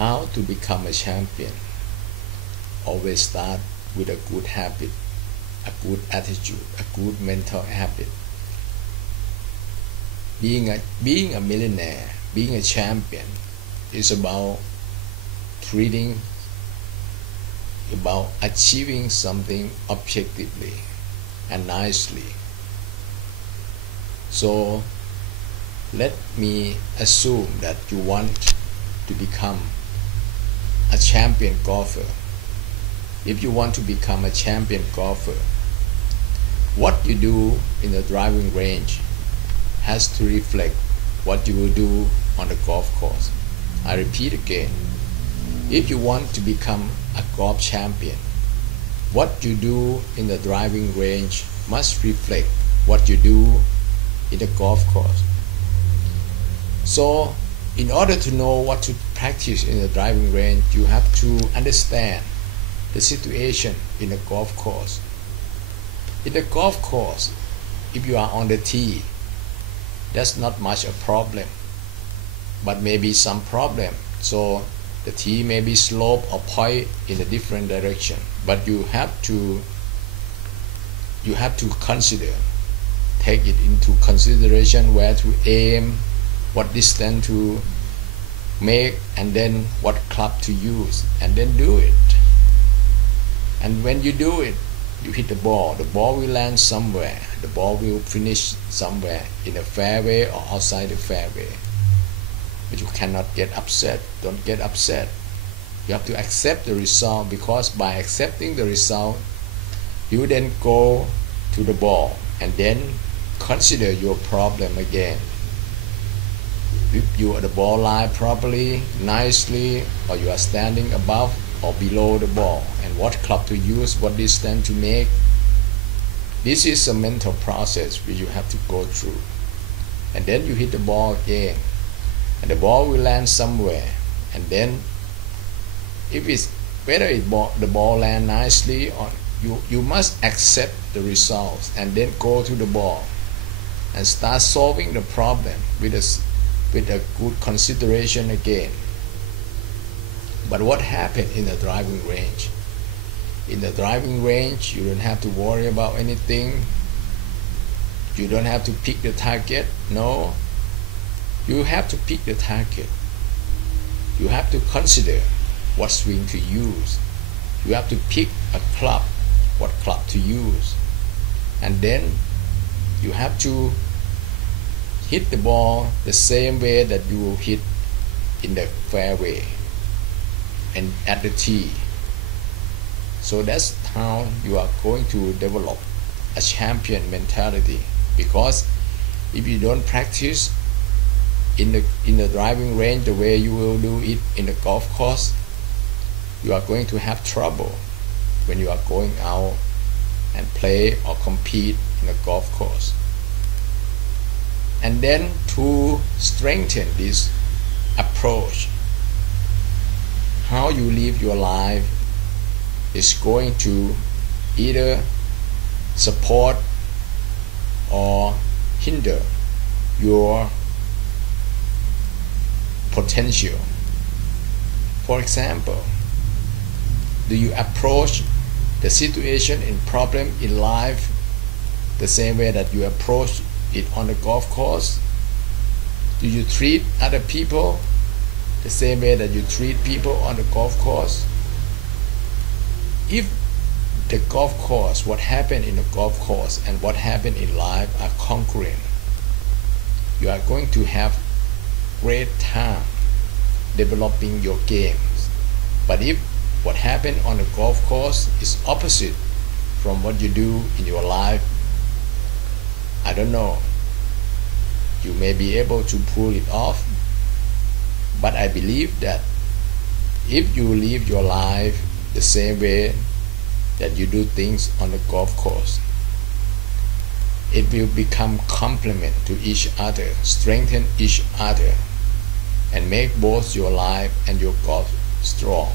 How to become a champion? Always start with a good habit, a good attitude, a good mental habit. Being a millionaire, being a champion is about achieving something objectively and nicely. So let me assume that you want to become a champion golfer. If you want to become a champion golfer, what you do in the driving range has to reflect what you will do on the golf course. I repeat again, if you want to become a golf champion, what you do in the driving range must reflect what you do in the golf course. So in order to know what to practice in the driving range, you have to understand the situation in the golf course. In the golf course, if you are on the tee, that's not much a problem, but maybe some problem. So the tee may be slope or point in a different direction, but you have to consider, take it into consideration where to aim, what distance to make, and then what club to use, and then do it. And when you do it, you hit the ball will land somewhere, the ball will finish somewhere in the fairway or outside the fairway. But you cannot get upset. Don't get upset. You have to accept the result, because by accepting the result, you then go to the ball and then consider your problem again. If you are the ball line properly, nicely, or you are standing above or below the ball, and what club to use, what distance to make. This is a mental process which you have to go through. And then you hit the ball again, and the ball will land somewhere. And then if it's whether the ball land nicely, or you must accept the results and then go to the ball and start solving the problem with a good consideration again. But what happened in the driving range? In the driving range, you don't have to worry about anything. You don't have to pick the target. No, you have to pick the target. You have to consider what swing to use. You have to pick a club, what club to use. And then you have to hit the ball the same way that you will hit in the fairway and at the tee. So that's how you are going to develop a champion mentality. Because if you don't practice in the driving range the way you will do it in the golf course, you are going to have trouble when you are going out and play or compete in a golf course. And then to strengthen this approach, how you live your life is going to either support or hinder your potential. For example, do you approach the situation and problem in life the same way that you approach it on the golf course? Do you treat other people the same way that you treat people on the golf course? If the golf course, what happened in the golf course and what happened in life are congruent, you are going to have great time developing your games. But if what happened on the golf course is opposite from what you do in your life, I don't know, you may be able to pull it off. But I believe that if you live your life the same way that you do things on the golf course, it will become complement to each other, strengthen each other, and make both your life and your golf strong.